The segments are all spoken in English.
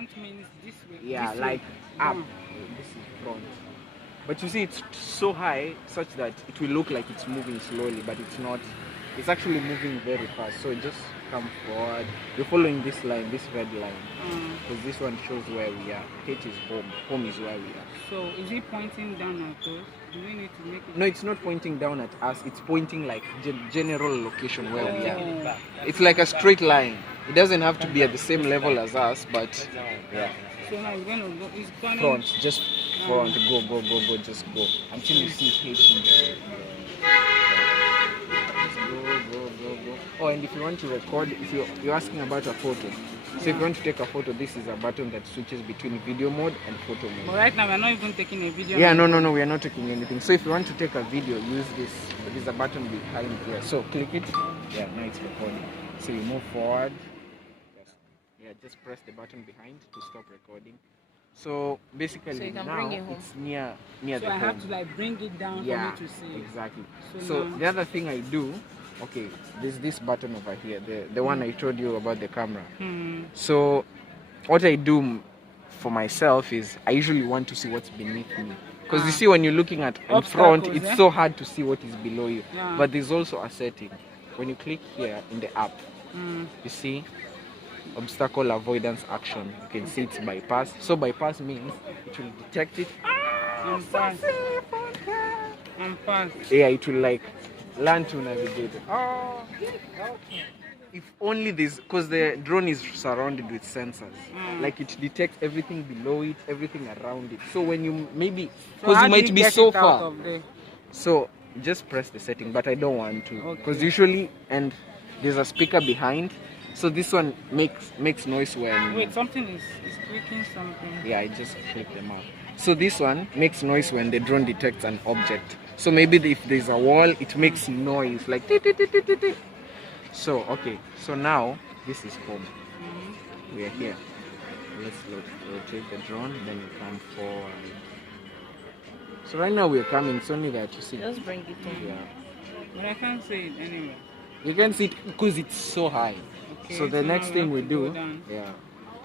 front means this way. Yeah, this like way. up. This is front. But you see, it's so high such that it will look like it's moving slowly, but it's not. It's actually moving very fast. So just come forward. You're following this line, this red line, because this one shows where we are. H is home. Home is where we are. So is it pointing down at us? Do we need to make it? No, it's not pointing down at us. It's pointing like general location where we are. It's like a straight line. It doesn't have to be at the same level as us, but yeah. So now it's going to go. It's going Front, just front. Go. Just go until you see H in the. Go. Oh, and if you want to record, if you're asking about a photo, so if you want to take a photo, this is a button that switches between video mode and photo mode. But right now we're not even taking a video. Yeah, no, we are not taking anything. So if you want to take a video, use this. There's a button behind here. So click it. Yeah, now it's recording. So you move forward. Just press the button behind to stop recording. So basically now it's near the I home. have to like bring it down for me to see. Exactly. So the other thing I do, okay, there's this button over here, the one I told you about the camera. So what I do for myself is I usually want to see what's beneath me. Because you see, when you're looking at in front, it's so hard to see what is below you. But there's also a setting. When you click here in the app, you see obstacle avoidance action. You can see it's bypass. So bypass means it will detect it. I'm fast. Yeah, it will like learn to navigate. If only this, because the drone is surrounded with sensors. Like it detects everything below it, everything around it. So when you because you might be so far. So just press the setting, but I don't want to. Because usually, and there's a speaker behind. So this one makes noise when... Wait, something is clicking something. Yeah, I just clicked them up. So this one makes noise when the drone detects an object. So maybe if there's a wall, it makes noise like... So, okay. So now, this is home. We are here. Let's rotate the drone, then you come forward. So right now we're coming. It's only that you see. Just bring it in. Yeah. But I can't see it anyway. You can see it because it's so high. Okay, so the next thing we do,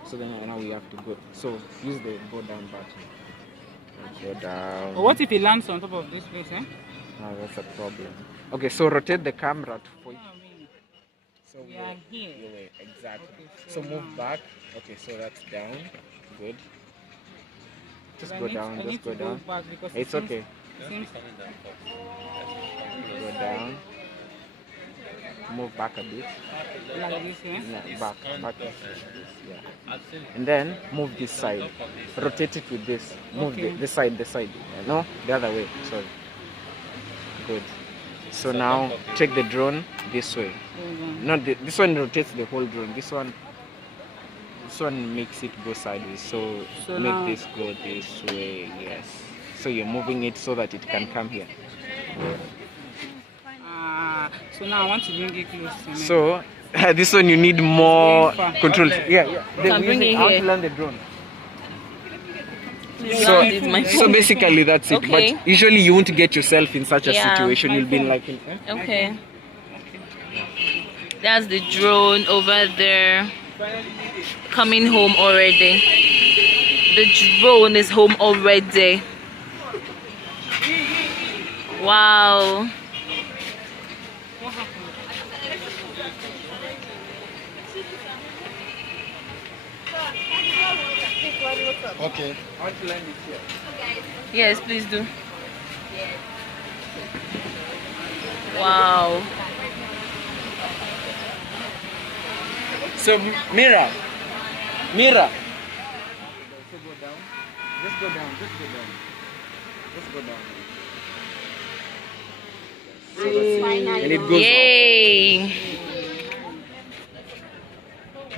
so then now we have to go. So use the go down button. Go down. But what if it lands on top of this place, eh? No, that's a problem. Okay, so rotate the camera for you. So we are here. Exactly. Okay, so move back. Okay, so that's down. Good. Just go down. Just go down. It's okay. Go down. Move back a bit. Like this, yeah? Back. Yeah. And then move this side. Rotate it with this. Move this side. No, the other way. Sorry. Good. So now take the drone this way. Not this one rotates the whole drone. This one makes it go sideways. So make this go this way. Yes. So you're moving it so that it can come here. So now I want to bring it close to me. So this one you need more control. Yeah. Can bring it here. I want to land the drone. So basically that's it. Okay. But usually you won't get yourself in such a situation. You'll be like okay. That's the drone over there. Coming home already. The drone is home already. Wow. Okay. I want to land it here. Yes, please do. Wow. So Mira. So go down. Just go down. So that's it. And it goes Yay. off.